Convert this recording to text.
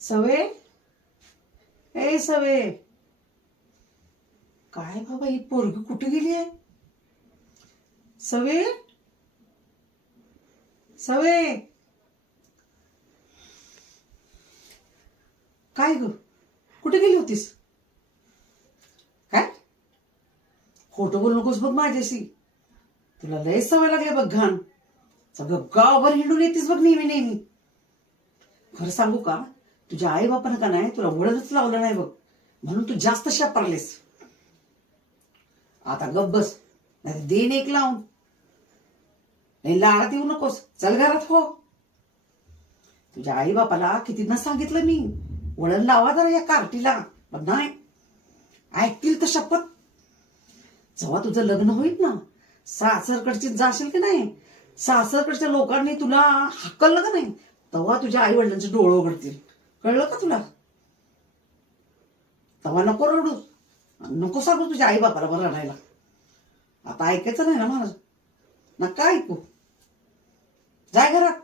सवे, ए सवे, काय बाबा ही पोरगी कुठे गेली आहे? सवे, सवे, काय ग? कुठे गेली होतीस? काय खोटं बोलू नकोस बघ माझ्याशी. तुला लय सवय लागली बघ घाण. सगळं गावभर हिंडून येतीस बघ नेहमी नेहमी. खरं सांगू का, तुझ्या आई बापानं का नाही तुला वळणच लावलं नाही बघ, म्हणून तू जास्त शापारलीस. आता गप बस, नाही देन एक लावून. नाही लाडात येऊ नकोस, चल घरात हो. तुझ्या आई बापाला कितीदा सांगितलं मी, वळण लावा जरा या कार्टीला, पण नाही ऐकतील तर शपथ. जेव्हा तुझं लग्न होईल ना, सासरकडची जाशील की नाही, सासरकडच्या लोकांनी तुला हाकललं का नाही, तेव्हा तुझ्या आई वडिलांचे डोळे उघडतील. कळलं का तुला? तेव्हा नको रडू, नको सांगू तुझ्या आई बापाला बरं रडायला. आता ऐकायचं नाही ना मला, नका ऐकू. जाय घरात.